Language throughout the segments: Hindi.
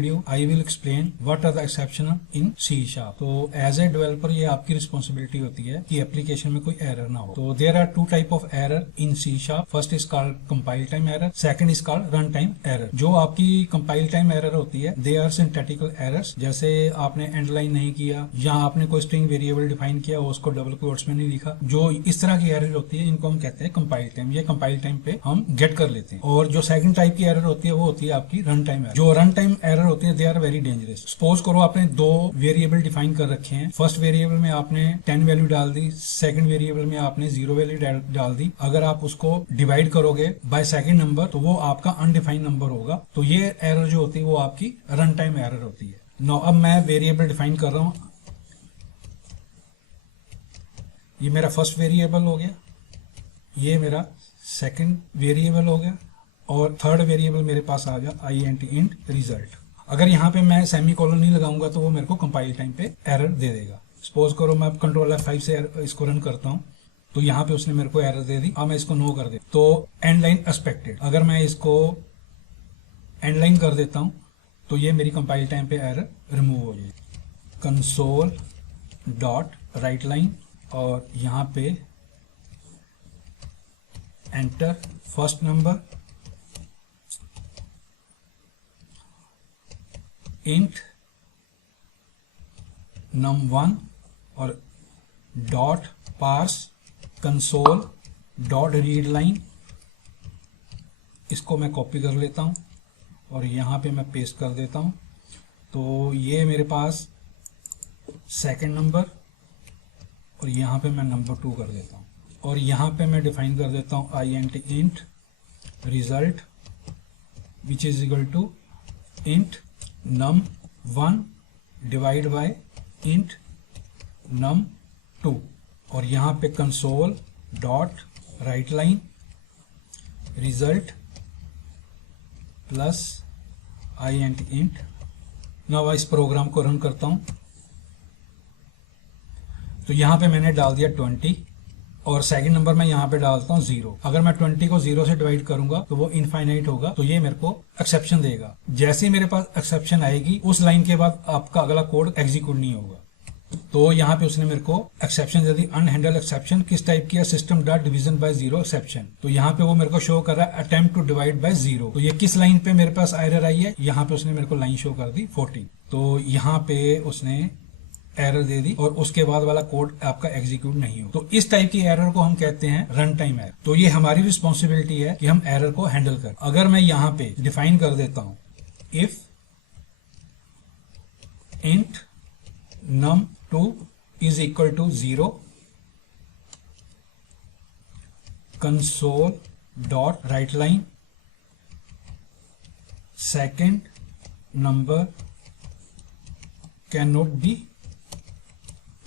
Video I will explain what are the exception in C sharp. तो एज ए डेवलपर ये आपकी रिस्पॉन्सिबिलिटी होती है कि एप्लीकेशन में कोई एरर ना हो। तो there are two type of error in C sharp. First is called compile time error, second is called run time error. जो आपकी कंपाइल टाइम एरर होती है दे आर सिंथेटिकल एरर्स, जैसे आपने एंड लाइन नहीं किया या आपने कोई स्ट्रिंग वेरिएबल डिफाइन किया उसको डबल कोट्स में नहीं लिखा, जो इस तरह की एरर होती है इनको हम कहते हैं कंपाइल टाइम। ये कंपाइल टाइम पे हम गेट कर लेते हैं। और जो सेकंड टाइप की एरर होती है वो होती है आपकी रन टाइम एरर। जो रन टाइम एरर होती है they are very dangerous. Suppose करो आपने दो वेरिएबल डिफाइन कर रखे हैं, फर्स्ट वेरिएबल में आपने 10 वैल्यू डाल दी, सेकंड वेरिएबल में आपने 0 वैल्यू डाल दी। अगर आप उसको डिवाइड करोगे बाय सेकंड नंबर तो वो आपका अनडिफाइंड नंबर होगा। तो ये एरर जो होती है वो आपकी रन टाइम एरर होती है। नो अब मैं वेरिएबल डिफाइन कर रहा हूं, ये मेरा फर्स्ट वेरिएबल हो गया, ये मेरा सेकंड वेरिएबल हो गया और थर्ड वेरिएबल मेरे पास आ गया int रिजल्ट। अगर यहाँ पे मैं सेमीकोलन नहीं लगाऊंगा तो वो मेरे को कंपाइल टाइम पे एरर दे देगा। सपोज करो मैं कंट्रोल F5 से इसको रन करता हूँ तो यहाँ पे उसने मेरे को एरर दे दी। अब मैं इसको नो कर दे तो एंड लाइन एक्सपेक्टेड। अगर मैं इसको एंड लाइन कर देता हूँ तो ये मेरी कंपाइल टाइम पे एरर रिमूव हो जाएगी। कंसोल डॉट राइट लाइन और यहाँ पे enter first number int num1 और dot parse console dot read line. इसको मैं कॉपी कर लेता हूं और यहाँ पे मैं पेस्ट कर देता हूं। तो ये मेरे पास सेकंड नंबर और यहाँ पे मैं नंबर 2 कर देता हूँ और यहाँ पे मैं डिफाइन कर देता हूँ int result which is equal to int num1 divide by int num2 और यहाँ पे console dot write line result plus int। Now इस प्रोग्राम को रन करता हूँ तो यहाँ पे मैंने डाल दिया 20 और सेकंड नंबर में यहाँ पे डालता हूँ 0। अगर मैं 20 को 0 से डिवाइड करूंगा तो वो इनफाइनाइट होगा, तो ये मेरे को एक्सेप्शन देगा। जैसे ही मेरे पास एक्सेप्शन आएगी उस लाइन के बाद आपका अगला कोड एग्जीक्यूट नहीं होगा। तो यहाँ पे उसने मेरे को एक्सेप्शन दे दी, अनहैंडल एक्सेप्शन। किस टाइप की है? System dot division bye 0 exception. तो यहाँ पे वो मेरे को शो कर रहा है अटेम्प्ट टू डिवाइड बाय 0। तो ये किस लाइन पे मेरे पास एरर आई है? यहाँ पे उसने मेरे को लाइन शो कर दी 14। तो यहाँ पे उसने एरर दे दी और उसके बाद वाला कोड आपका एग्जीक्यूट नहीं हो। तो इस टाइप की एरर को हम कहते हैं रन टाइम एरर। तो ये हमारी रिस्पॉन्सिबिलिटी है कि हम एरर को हैंडल करें। अगर मैं यहाँ पे डिफाइन कर देता हूं if int num2 is equal to 0 console dot write line second number can not be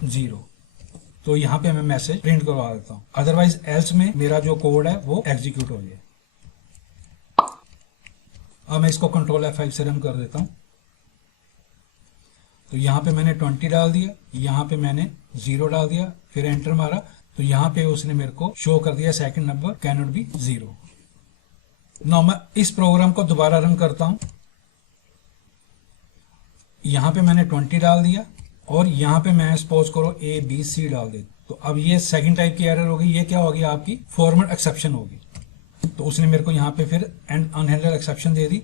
0, तो यहां पे मैं मैसेज प्रिंट करवा देता हूं। अदरवाइज एल्स में मेरा जो कोड है वो एग्जीक्यूट हो जाए। अब मैं इसको कंट्रोल F5 से रन कर देता हूं तो यहां पे मैंने 20 डाल दिया, यहां पे मैंने 0 डाल दिया, फिर एंटर मारा तो यहां पे उसने मेरे को शो कर दिया second number can not be 0। Now मैं इस प्रोग्राम को दोबारा रन करता हूं। यहां पे मैंने 20 डाल दिया और यहाँ पे मैं सपोज करो ABC डाल दे तो अब ये सेकंड टाइप की एरर होगी। ये क्या होगी? आपकी फॉर्मेट एक्सेप्शन होगी। तो उसने मेरे को यहाँ पे फिर अनहैंडल एक्सेप्शन दे दी,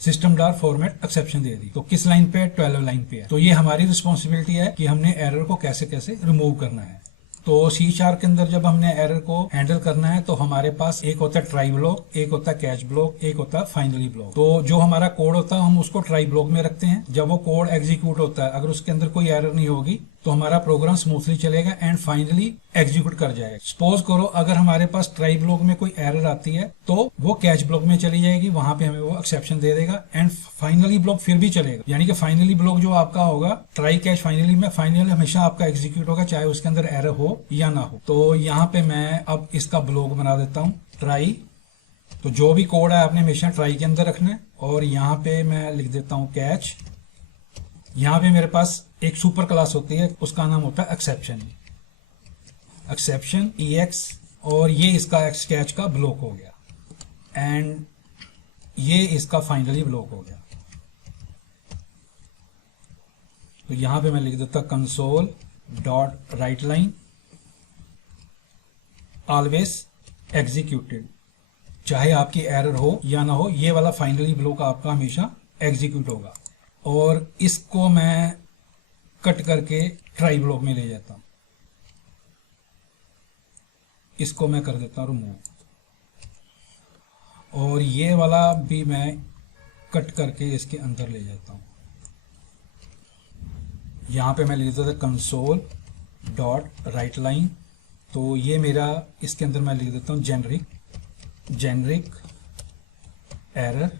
सिस्टम डॉट फॉर्मेट एक्सेप्शन दे दी। तो किस लाइन पे? 12 लाइन पे है। तो ये हमारी रिस्पॉन्सिबिलिटी है कि हमने एरर को कैसे कैसे रिमूव करना है। तो सी शार्प के अंदर जब हमने एरर को हैंडल करना है तो हमारे पास एक होता है ट्राई ब्लॉक, एक होता है कैच ब्लॉक, एक होता है फाइनली ब्लॉक। तो जो हमारा कोड होता है हम उसको ट्राई ब्लॉक में रखते हैं। जब वो कोड एग्जीक्यूट होता है अगर उसके अंदर कोई एरर नहीं होगी तो हमारा प्रोग्राम स्मूथली चलेगा एंड फाइनली एग्जीक्यूट कर जाएगा। सपोज करो अगर हमारे पास ट्राई ब्लॉक में कोई एरर आती है तो वो कैच ब्लॉक में चली जाएगी, वहां पे हमें वो एक्सेप्शन दे देगा एंड फाइनली ब्लॉक फिर भी चलेगा। यानी कि फाइनली ब्लॉक जो आपका होगा ट्राई कैच फाइनली में फाइनली हमेशा आपका एग्जीक्यूट होगा चाहे उसके अंदर एरर हो या ना हो। तो यहाँ पे मैं अब इसका ब्लॉक बना देता हूँ ट्राई। तो जो भी कोड है आपने हमेशा ट्राई के अंदर रखना है और यहाँ पे मैं लिख देता हूँ कैच। यहाँ पे मेरे पास एक सुपर क्लास होती है उसका नाम होता है एक्सेप्शन, एक्सेप्शन EX और ये इसका एक्स कैच का ब्लॉक हो गया एंड ये इसका फाइनली ब्लॉक हो गया। तो यहाँ पे मैं लिख देता console dot write line always executed, चाहे आपकी एरर हो या ना हो, ये वाला फाइनली ब्लॉक आपका हमेशा एग्जीक्यूट होगा। और इसको मैं कट करके ट्राई ब्लॉक में ले जाता हूं, इसको मैं कर देता हूं रिमूव, और ये वाला भी मैं कट करके इसके अंदर ले जाता हूं। यहां पे मैं लिख देता था कंसोल डॉट राइट लाइन, तो ये मेरा इसके अंदर मैं लिख देता हूं जेनरिक एरर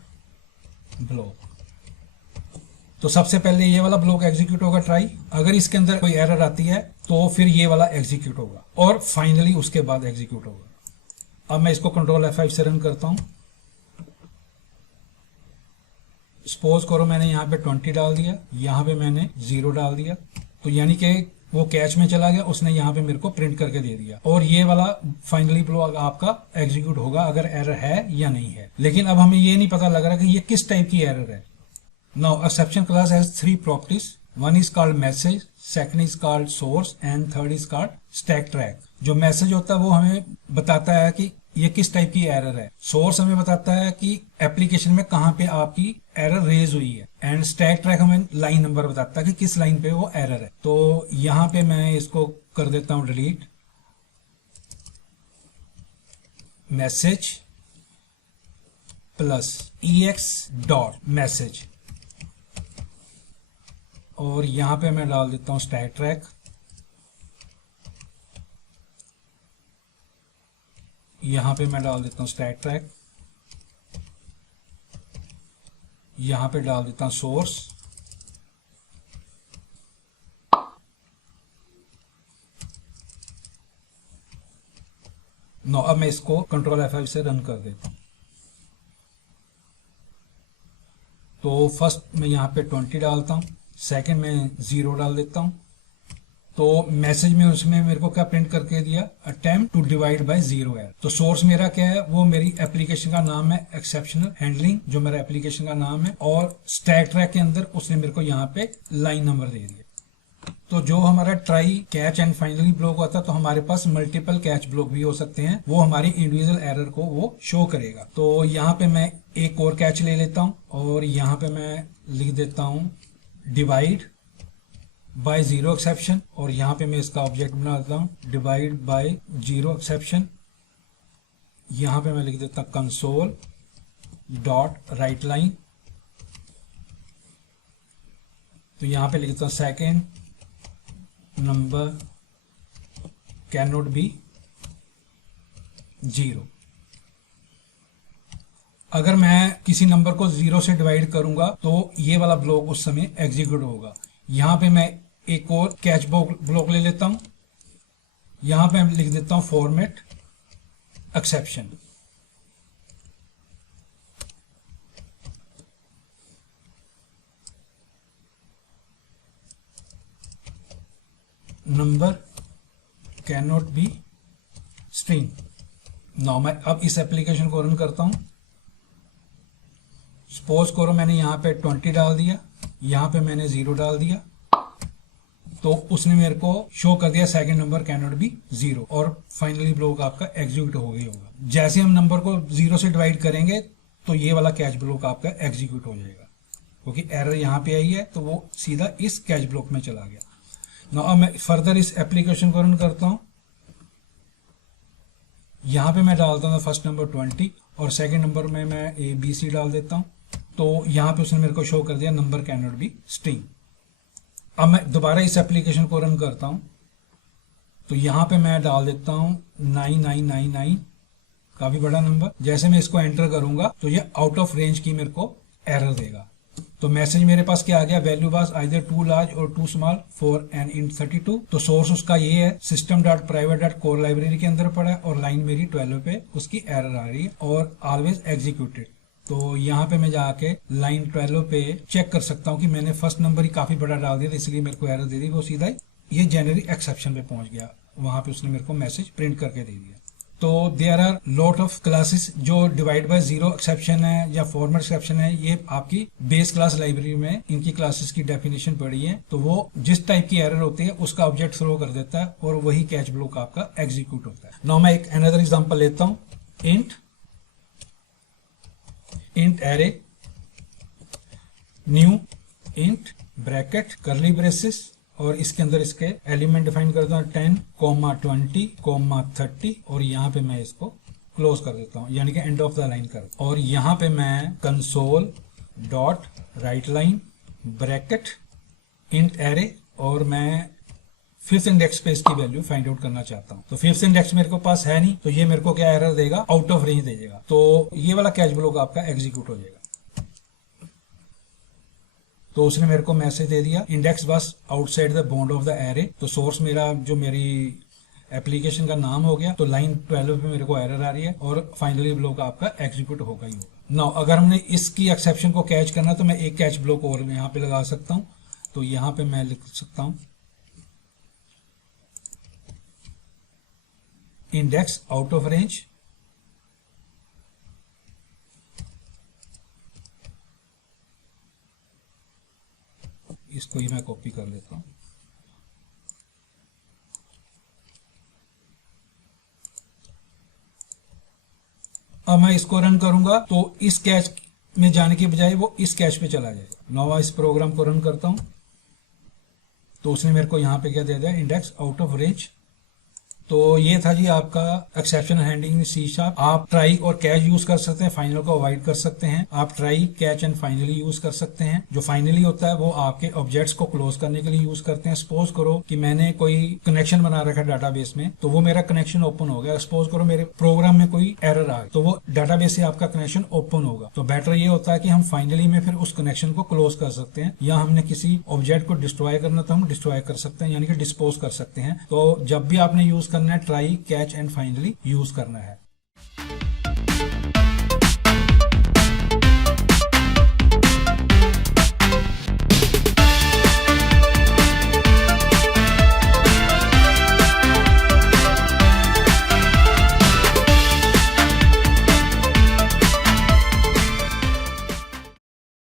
ब्लॉक। तो सबसे पहले ये वाला ब्लॉक एग्जीक्यूट होगा ट्राई, अगर इसके अंदर कोई एरर आती है तो फिर ये वाला एग्जीक्यूट होगा और फाइनली उसके बाद एग्जीक्यूट होगा। अब मैं इसको कंट्रोल F5 से रन करता हूं। सपोज करो मैंने यहाँ पे 20 डाल दिया, यहाँ पे मैंने 0 डाल दिया, तो यानी कि वो कैच में चला गया, उसने यहाँ पे मेरे को प्रिंट करके दे दिया, और ये वाला फाइनली ब्लॉक आपका एग्जीक्यूट होगा अगर एरर है या नहीं है। लेकिन अब हमें ये नहीं पता लग रहा कि ये किस टाइप की एरर है। Now exception class has 3 properties, one is called message, second is called source and third is called stack track. जो मैसेज होता है वो हमें बताता है कि ये किस टाइप की एरर है, सोर्स हमें बताता है कि एप्लीकेशन में कहां पे आपकी एरर रेज हुई है, एंड स्टैक ट्रैक हमें लाइन नंबर बताता है कि किस लाइन पे वो एरर है। तो यहां पे मैं इसको कर देता हूं delete, message plus ex dot message, और यहां पे मैं डाल देता हूं स्टैक ट्रैक, यहां पे मैं डाल देता हूं स्टैक ट्रैक, यहां पे डाल देता हूं सोर्स, नो अब मैं इसको कंट्रोल F5 से रन कर देता हूं। तो फर्स्ट मैं यहां पे 20 डालता हूं, सेकंड में 0 डाल देता हूं। तो मैसेज में उसमें मेरे को क्या प्रिंट करके दिया, अटेम्प्ट टू डिवाइड बाय 0 है। तो सोर्स मेरा क्या है, वो मेरी एप्लीकेशन का नाम है एक्सेप्शनल हैंडलिंग, जो मेरा एप्लीकेशन का नाम है, और स्टैक ट्रैक के अंदर उसने मेरे को यहाँ पे लाइन नंबर दे दिया। तो जो हमारा try catch and finally block होता है, तो हमारे पास मल्टीपल कैच ब्लॉक भी हो सकते हैं, वो हमारी इंडिविजुअल एरर को वो शो करेगा। तो यहाँ पे मैं एक और कैच ले लेता हूँ, और यहाँ पे मैं लिख देता हूँ डिवाइड बाय 0 एक्सेप्शन, और यहाँ पे मैं इसका ऑब्जेक्ट बना देता हूँ डिवाइड बाय 0 एक्सेप्शन। यहाँ पे मैं लिख देता हूँ कंसोल डॉट राइट लाइन, तो यहाँ पे लिख देता हूँ second number can not be 0। अगर मैं किसी नंबर को 0 से डिवाइड करूंगा तो ये वाला ब्लॉक उस समय एग्जीक्यूट होगा। यहां पे मैं एक और कैच ब्लॉक ले लेता हूं, यहां पे मैं लिख देता हूं format exception, number can not be string. Now मैं अब इस एप्लीकेशन को रन करता हूं। सपोज करो मैंने यहाँ पे 20 डाल दिया, यहाँ पे मैंने 0 डाल दिया, तो उसने मेरे को शो कर दिया second number can not be 0, और फाइनली ब्लॉक आपका एग्जीक्यूट हो गया होगा। जैसे हम नंबर को 0 से डिवाइड करेंगे तो ये वाला कैच ब्लॉक आपका एग्जीक्यूट हो जाएगा, क्योंकि एरर यहाँ पे आई है तो वो सीधा इस कैच ब्लॉक में चला गया। नाउ अब मैं फर्दर इस एप्लीकेशन को रन करता हूँ। यहाँ पे मैं डालता हूँ फर्स्ट नंबर 20, और सेकंड नंबर में मैं ABC डाल देता हूँ। तो यहाँ पे उसने मेरे को शो कर दिया number can not be string. अब मैं दोबारा इस एप्लीकेशन को रन करता हूँ, तो यहाँ पे मैं डाल देता हूँ 9999, काफी बड़ा नंबर। जैसे मैं इसको एंटर करूंगा तो ये आउट ऑफ रेंज की मेरे को एरर देगा। तो मैसेज मेरे पास क्या आ गया, value was either too large और too small for an int 32। तो सोर्स उसका ये है system dot private dot core library के अंदर पड़ा है, और लाइन मेरी 12 पे उसकी एरर आ रही है, और ऑलवेज एग्जीक्यूटेड। तो यहाँ पे मैं जाके लाइन 12 पे चेक कर सकता हूँ कि मैंने फर्स्ट नंबर ही काफी बड़ा डाल दिया, इसलिए मेरे को एरर दे दी। वो सीधा ये जेनरिक एक्सेप्शन पे पहुंच गया, वहां पे उसने मेरे को मैसेज प्रिंट करके दे दिया। तो there are lot of classes जो डिवाइड बाय जीरो एक्सेप्शन है या फॉर्मेट एक्सेप्शन है, ये आपकी बेस क्लास लाइब्रेरी में इनकी क्लासेस की डेफिनेशन पड़ी है। तो वो जिस टाइप की एरर होती है उसका ऑब्जेक्ट थ्रो कर देता है और वही कैच ब्लॉक आपका एग्जीक्यूट होता है। नाउ मैं एक अनदर एग्जांपल लेता हूं। Int array new int bracket करली ब्रेसेस और इसके अंदर इसके एलिमेंट डिफाइन करता हूं 10, 20, 30 और यहाँ पे मैं इसको क्लोज कर देता हूं, यानी कि एंड ऑफ द लाइन कर। और यहाँ पे मैं console dot write line bracket int array और मैं फिफ्थ इंडेक्स पे इसकी वैल्यू फाइंड आउट करना चाहता हूं। तो फिफ्थ इंडेक्स मेरे को पास है नहीं, तो ये मेरे को क्या एरर देगा, आउट ऑफ रेंज देगा। तो ये वाला कैच ब्लॉक आपका एग्जीक्यूट हो जाएगा। तो उसने मेरे को मैसेज दे दिया इंडेक्स बस outside the bound of the array. तो सोर्स मेरा जो मेरी एप्लीकेशन का नाम हो गया। तो लाइन 12 पे मेरे को एरर आ रही है और फाइनली ब्लॉक आपका एग्जीक्यूट होगा ही होगा। नाउ अगर हमने इसकी एक्सेप्शन को कैच करना तो मैं एक कैच ब्लॉक और यहाँ पे लगा सकता हूँ। तो यहाँ पे मैं लिख सकता हूँ इंडेक्स आउट ऑफ रेंज इसको ही मैं कॉपी कर लेता हूं। अब मैं इसको रन करूंगा तो इस कैच में जाने के बजाय वो इस कैच पे चला जाएगा। नवा इस प्रोग्राम को रन करता हूं तो उसने मेरे को यहां पे क्या दे दिया, इंडेक्स आउट ऑफ रेंज। तो ये था जी आपका एक्सेप्शन हैंडलिंग सी#। आप ट्राई और कैच यूज कर सकते हैं, फाइनल को अवॉइड कर सकते हैं। आप try, catch and finally use कर सकते हैं। जो फाइनली होता है वो आपके ऑब्जेक्ट्स को क्लोज करने के लिए यूज करते हैं। सपोज करो कि मैंने कोई कनेक्शन बना रखा है डाटाबेस में, तो वो मेरा कनेक्शन ओपन हो गया। सपोज करो मेरे प्रोग्राम में कोई एरर आ गई तो वो डाटाबेस से आपका कनेक्शन ओपन होगा। तो बेटर ये होता है कि हम फाइनली में फिर उस कनेक्शन को क्लोज कर सकते हैं, या हमने किसी ऑब्जेक्ट को डिस्ट्रॉय करना तो हम डिस्ट्रॉय कर सकते हैं, यानी कि डिस्पोज कर सकते हैं। तो जब भी आपने यूज करना है try, catch and finally use करना है।